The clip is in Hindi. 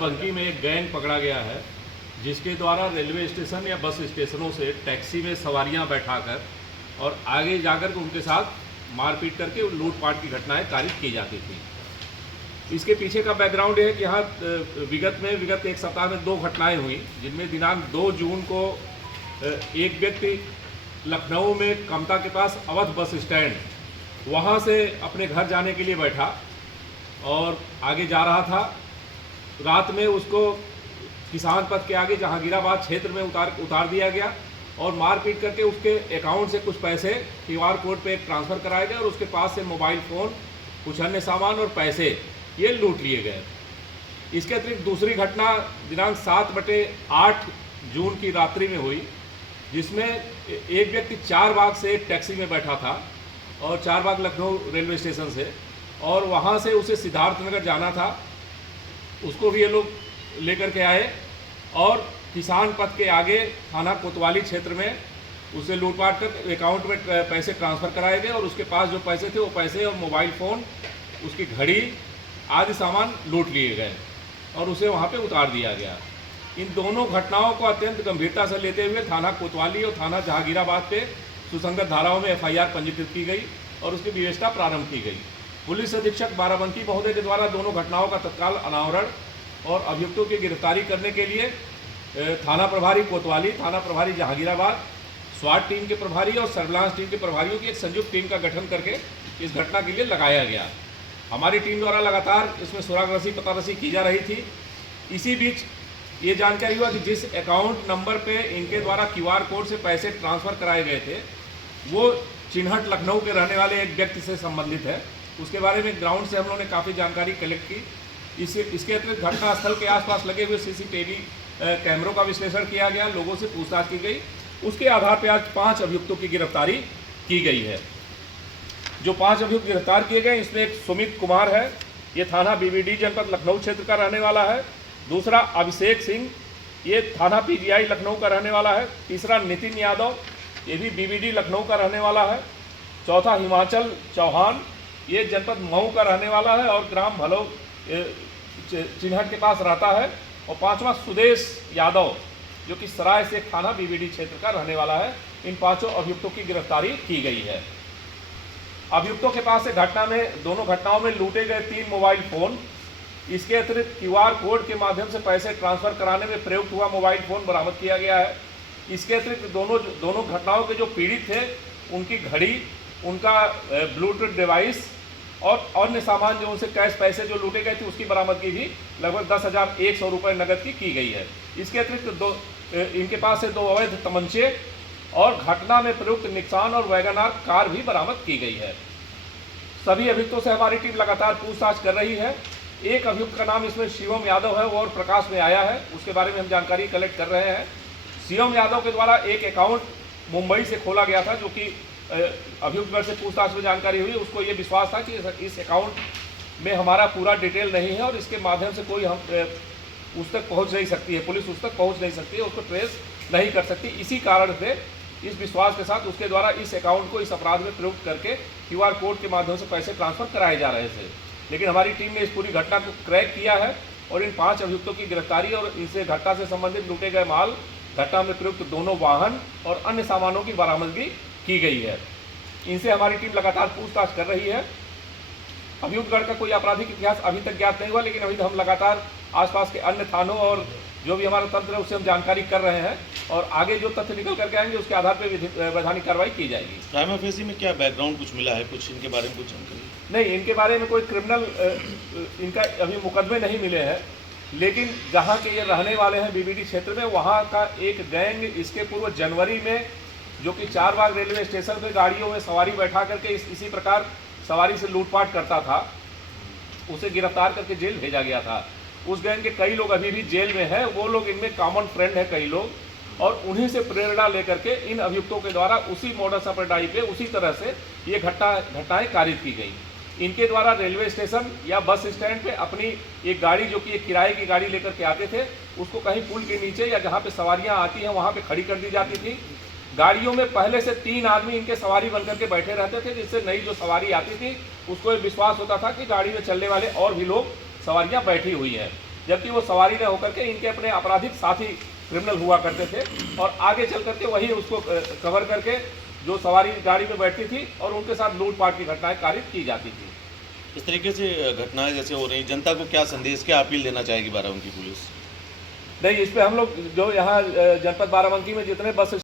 बाराबंकी में एक गैंग पकड़ा गया है जिसके द्वारा रेलवे स्टेशन या बस स्टेशनों से टैक्सी में सवारियां बैठाकर और आगे जाकर के उनके साथ मारपीट करके लूटपाट की घटनाएं कारित की जाती थी। इसके पीछे का बैकग्राउंड है कि यहाँ विगत एक सप्ताह में 2 घटनाएं हुई, जिनमें दिनांक 2 जून को एक व्यक्ति लखनऊ में कमता के पास अवध बस स्टैंड वहाँ से अपने घर जाने के लिए बैठा और आगे जा रहा था। रात में उसको किसान पथ के आगे जहांगीराबाद क्षेत्र में उतार दिया गया और मारपीट करके उसके अकाउंट से कुछ पैसे QR कोड पे ट्रांसफ़र कराए गए और उसके पास से मोबाइल फ़ोन, कुछ अन्य सामान और पैसे ये लूट लिए गए। इसके अतिरिक्त दूसरी घटना दिनांक 7/8 जून की रात्रि में हुई, जिसमें एक व्यक्ति चारबाग से एक टैक्सी में बैठा था और चारबाग लखनऊ रेलवे स्टेशन से, और वहाँ से उसे सिद्धार्थनगर जाना था। उसको भी ये लोग लेकर के आए और किसान पथ के आगे थाना कोतवाली क्षेत्र में उसे लूटपाट कर अकाउंट में पैसे ट्रांसफ़र कराए गए और उसके पास जो पैसे थे वो पैसे और मोबाइल फ़ोन, उसकी घड़ी आदि सामान लूट लिए गए और उसे वहाँ पे उतार दिया गया। इन दोनों घटनाओं को अत्यंत गंभीरता से लेते हुए थाना कोतवाली और थाना जहांगीराबाद पे सुसंगत धाराओं में FIR पंजीकृत की गई और उसकी विवेचना प्रारंभ की गई। पुलिस अधीक्षक बाराबंकी महोदय के द्वारा दोनों घटनाओं का तत्काल अनावरण और अभियुक्तों की गिरफ्तारी करने के लिए थाना प्रभारी कोतवाली, थाना प्रभारी जहांगीराबाद, स्वाट टीम के प्रभारी और सर्विलांस टीम के प्रभारियों की एक संयुक्त टीम का गठन करके इस घटना के लिए लगाया गया। हमारी टीम द्वारा लगातार इसमें सुरागरसी पतारसी की जा रही थी। इसी बीच ये जानकारी हुआ कि जिस अकाउंट नंबर पे इनके द्वारा QR कोड से पैसे ट्रांसफ़र कराए गए थे वो चिन्हट लखनऊ के रहने वाले एक व्यक्ति से संबंधित है। उसके बारे में ग्राउंड से हम लोगों ने काफ़ी जानकारी कलेक्ट की। इसके अतिरिक्त घटनास्थल के आसपास लगे हुए CCTV कैमरों का विश्लेषण किया गया, लोगों से पूछताछ की गई। उसके आधार पर आज 5 अभियुक्तों की गिरफ्तारी की गई है। जो 5 अभियुक्त गिरफ्तार किए गए इसमें एक सुमित कुमार है, ये थाना BBD जनपद लखनऊ क्षेत्र का रहने वाला है। दूसरा अभिषेक सिंह, ये थाना PGI लखनऊ का रहने वाला है। तीसरा नितिन यादव, ये भी BBD लखनऊ का रहने वाला है। चौथा हिमाचल चौहान, ये जनपद मऊ का रहने वाला है और ग्राम भलो चिन्हट के पास रहता है। और 5वां सुदेश यादव, जो कि सराय से थाना BBD क्षेत्र का रहने वाला है। इन 5 अभियुक्तों की गिरफ्तारी की गई है। अभियुक्तों के पास से दोनों घटनाओं में लूटे गए 3 मोबाइल फ़ोन, इसके अतिरिक्त QR कोड के माध्यम से पैसे ट्रांसफ़र कराने में प्रयुक्त हुआ मोबाइल फ़ोन बरामद किया गया है। इसके अतिरिक्त दोनों घटनाओं के जो पीड़ित थे उनकी घड़ी, उनका ब्लूटूथ डिवाइस और अन्य सामान जो उनसे कैश पैसे जो लूटे गए थे उसकी बरामदगी भी लगभग 10,100 रुपये नकद की गई है। इसके अतिरिक्त इनके पास से 2 अवैध तमंचे और घटना में प्रयुक्त निक्सान और वैगनार कार भी बरामद की गई है। सभी अभियुक्तों से हमारी टीम लगातार पूछताछ कर रही है। एक अभियुक्त का नाम इसमें शिवम यादव है, वो और प्रकाश में आया है, उसके बारे में हम जानकारी कलेक्ट कर रहे हैं। शिवम यादव के द्वारा एक अकाउंट मुंबई से खोला गया था, जो कि अभियुक्त से पूछताछ में जानकारी हुई। उसको ये विश्वास था कि इस अकाउंट में हमारा पूरा डिटेल नहीं है और इसके माध्यम से कोई उस तक पहुँच नहीं सकती है, पुलिस उस तक पहुँच नहीं सकती है, उसको ट्रेस नहीं कर सकती। इसी कारण से इस विश्वास के साथ उसके द्वारा इस अकाउंट को इस अपराध में प्रयुक्त करके QR कोड के माध्यम से पैसे ट्रांसफ़र कराए जा रहे थे। लेकिन हमारी टीम ने इस पूरी घटना को क्रैक किया है और इन 5 अभियुक्तों की गिरफ्तारी और इनसे घटना से संबंधित लूटे गए माल, घटना में प्रयुक्त दोनों वाहन और अन्य सामानों की बरामदगी की गई है। इनसे हमारी टीम लगातार पूछताछ कर रही है। अभियुक्तगण का कोई आपराधिक इतिहास अभी तक ज्ञात नहीं हुआ, लेकिन अभी हम लगातार आसपास के अन्य थानों और जो भी हमारा तंत्र है उससे हम जानकारी कर रहे हैं और आगे जो तथ्य निकल करके आएंगे उसके आधार पर वैधानिक कार्रवाई की जाएगी। प्राइमा फेसी में क्या बैकग्राउंड कुछ मिला है, कुछ इनके बारे में कुछ जानकारी? नहीं, इनके बारे में कोई क्रिमिनल इनका अभी मुकदमे नहीं मिले हैं, लेकिन जहाँ के ये रहने वाले हैं BBD क्षेत्र में, वहाँ का एक गैंग इसके पूर्व जनवरी में, जो कि चारबाग रेलवे स्टेशन पर गाड़ियों में सवारी बैठा करके इसी प्रकार सवारी से लूटपाट करता था, उसे गिरफ्तार करके जेल भेजा गया था। उस गैंग के कई लोग अभी भी जेल में हैं। वो लोग इनमें कॉमन फ्रेंड है कई लोग, और उन्हीं से प्रेरणा लेकर के इन अभियुक्तों के द्वारा उसी मॉडस ऑपरेंडी पे उसी तरह से ये घटनाएं कारित की गई। इनके द्वारा रेलवे स्टेशन या बस स्टैंड पे अपनी एक गाड़ी, जो कि एक किराए की गाड़ी लेकर के आते थे, उसको कहीं पुल के नीचे या जहाँ पे सवारियाँ आती हैं वहाँ पे खड़ी कर दी जाती थी। गाड़ियों में पहले से 3 आदमी इनके सवारी बनकर के बैठे रहते थे, जिससे नई जो सवारी आती थी उसको एक विश्वास होता था कि गाड़ी में चलने वाले और भी लोग सवारियां बैठी हुई हैं। जबकि वो सवारी न होकर के इनके अपने आपराधिक साथी क्रिमिनल हुआ करते थे और आगे चल करके वही उसको कवर करके जो सवारी गाड़ी में बैठती थी और उनके साथ लूटपाट की घटनाएं कारित की जाती थी। इस तरीके से घटनाएं जैसे हो रही, जनता को क्या संदेश, क्या अपील देना चाहेगी बाराबंकी पुलिस? नहीं, इस पे हम लोग जो यहाँ जनपद बाराबंकी में जितने बस